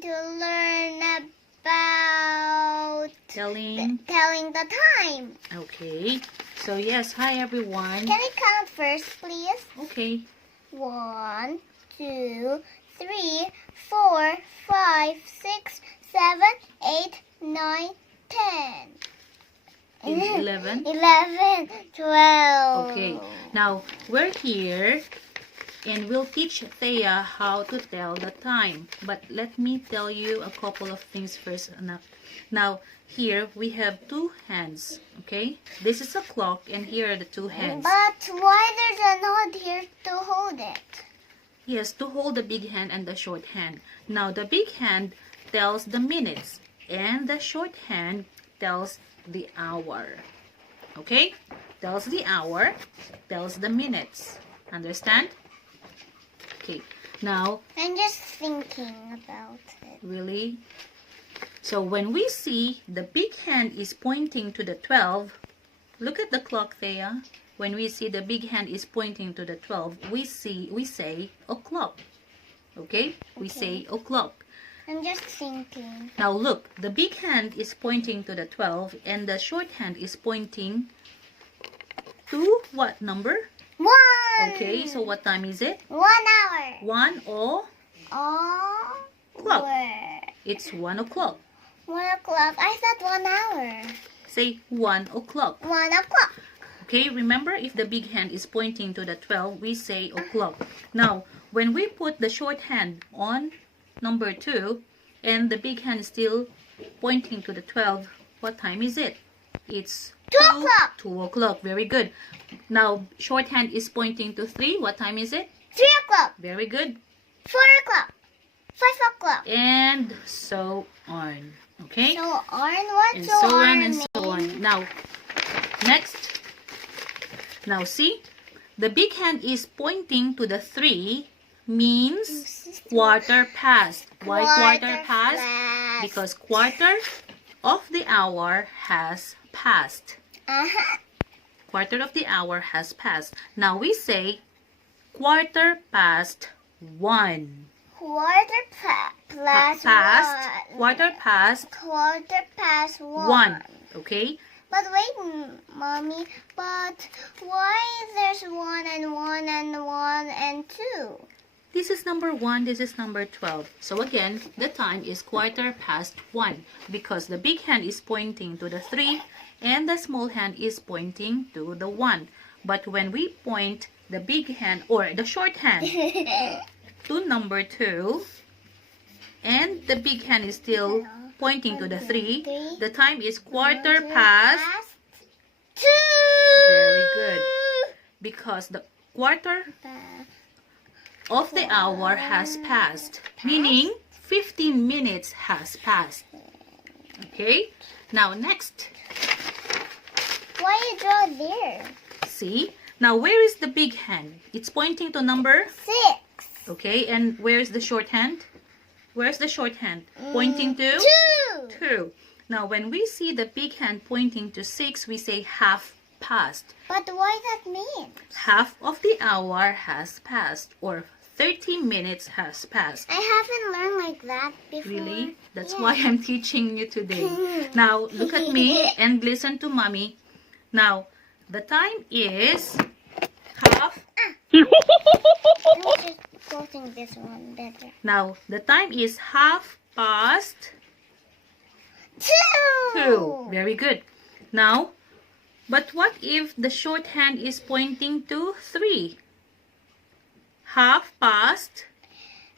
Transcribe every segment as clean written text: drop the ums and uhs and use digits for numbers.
going to learn about Telling the time. Okay. So yes, hi everyone. Can I count first, please? Okay. 1, 2, 3, 4, 5, 6, 7, 8, 9, 10. 11. 11, 12. Okay. Now, we're here and we'll teach Thea how to tell the time. But let me tell you a couple of things first. Now, here we have two hands. Okay? This is a clock and here are the two hands. But why there's a nod here to hold it? Yes, to hold the big hand and the short hand. Now, the big hand tells the minutes and the short hand tells the hour. Okay? Tells the hour, tells the minutes. Understand? Okay. Now, I'm just thinking about it. really? So, when we see the big hand is pointing to the 12, look at the clock, Thea. When we see the big hand is pointing to the 12, we say o'clock. Okay? We say o'clock. I'm just thinking. Now look, the big hand is pointing to the 12 and the short hand is pointing to what number? 1. Okay, so what time is it? 1 hour. 1 o'clock. Where? It's 1 o'clock. 1 o'clock. I thought 1 hour. Say 1 o'clock. 1 o'clock. Okay, remember if the big hand is pointing to the 12, we say o'clock. Now, when we put the short hand on number 2 and the big hand is still pointing to the 12, what time is it? It's 2 o'clock. 2 o'clock. Very good. Now, short hand is pointing to 3. What time is it? 3 o'clock. Very good. 4 o'clock. 5 o'clock. And so on. Okay? So on what? And so so on on and so on. Now, next. Now, see? The big hand is pointing to the 3 means quarter past. Why quarter past? Because quarter of the hour has passed. Quarter of the hour has passed. Now we say quarter past 1. Quarter past Past. 1. Quarter past Quarter past 1. Okay? But wait, Mommy. But why there's 1 and 1 and 1 and 2? This is number 1, this is number 12. So again, the time is quarter past 1 because the big hand is pointing to the 3 and the small hand is pointing to the 1. But when we point the big hand or the short hand to number 2 and the big hand is still pointing to the 3, the time is quarter past 2. Very good. Because the quarter of the hour has passed, meaning 15 minutes has passed. Okay? Now next. Why you draw there? See? Now where is the big hand? It's pointing to number 6. Okay, and where's the short hand? Where's the short hand? Pointing to 2. 2. Now when we see the big hand pointing to 6, we say half past. But what that mean? Half of the hour has passed, or 30 minutes has passed. I haven't learned like that before. Really? That's Yeah. why I'm teaching you today. Now, look at me and listen to mommy. Now, the time is half. I'm just quoting this one better. Now, the time is half past 2. 2. Very good. Now, but what if the short hand is pointing to 3? Half past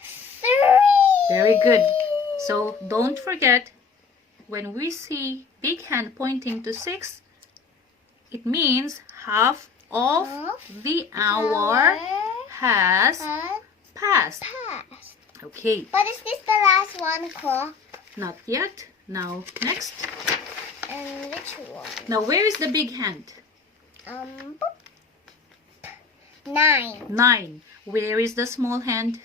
3. Very good. So don't forget, when we see big hand pointing to 6, it means half of the hour has passed. Passed. Okay, But is this the last one clock? not yet. Now, next. And which one? Now, where is the big hand? Boop. 9. 9. Where is the small hand?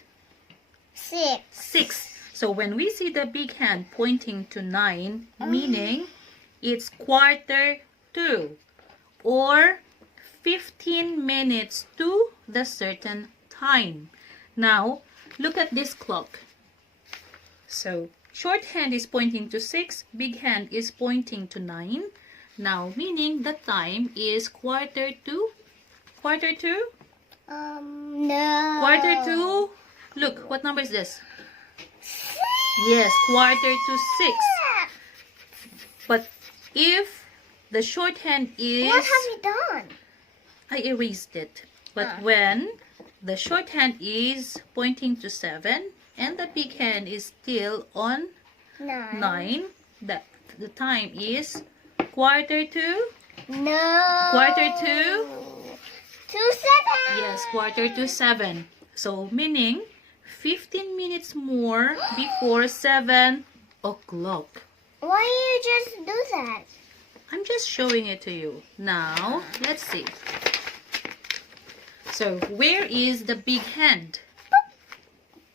6. 6. So when we see the big hand pointing to 9, meaning it's quarter to or 15 minutes to the certain time. Now, look at this clock. So shorthand is pointing to 6, big hand is pointing to 9. Now, meaning the time is quarter to? No. Quarter to? Look, what number is this? Yes, quarter to 6. But if the shorthand is... What have you done? I erased it. But when the shorthand is pointing to 7 and the big hand is still on 9, the time is quarter to? No. Quarter to? 7. Yes, quarter to 7. So, meaning 15 minutes more before 7 o'clock. Why you just do that? I'm just showing it to you. Now, let's see. So, where is the big hand?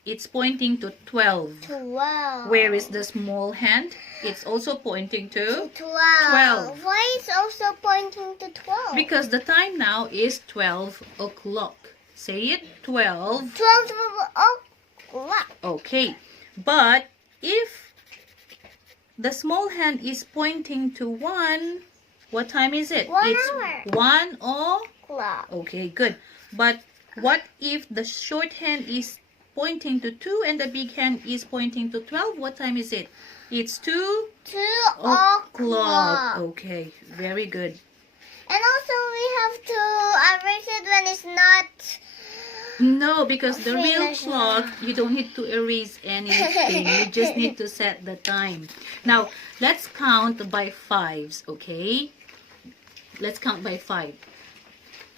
It's pointing to 12. 12. Where is the small hand? It's also pointing to 12. Why is also pointing to 12? Because the time now is 12 o'clock. Say it, 12. 12 o'clock. Okay. But if the small hand is pointing to 1, what time is it? 1 it's hour. 1 O'clock. Okay, good. But what if the short hand is pointing to 2 and the big hand is pointing to 12? What time is it? It's 2 o'clock. Okay, very good. And also we have to erase it when it's not... No, because the real Finish clock, you don't need to erase anything. You just need to set the time. Now, let's count by 5s, okay? Let's count by 5.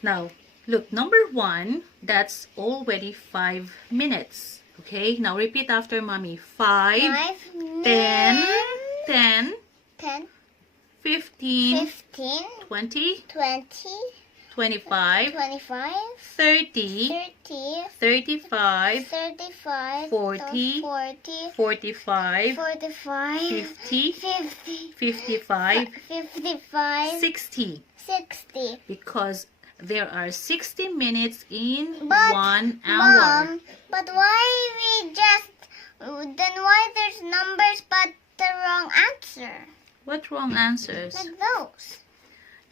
Now, look, number 1, that's already 5 minutes. Okay, now repeat after mommy. 5, 10, 10, 10, 15, 15, 20, 20, 25, 25, 30, 30, 35, 35, 40, 40, 45, 45, 50, 50, 55, 55, 60. 60. Because there are 60 minutes in But, 1 hour. Mom, but why we just... Then why there's numbers but the wrong answer? What wrong answers? Like those.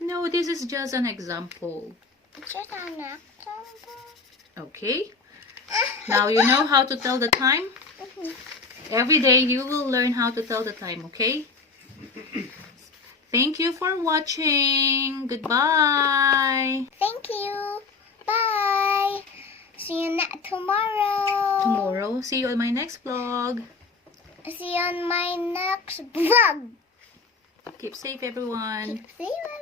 No, this is just an example. It's just an example. Okay. Now you know how to tell the time? Every day you will learn how to tell the time, okay? Thank you for watching. Goodbye. Thank you. Bye. See you tomorrow. Tomorrow, see you on my next vlog. See you on my next vlog. Keep safe, everyone. See you.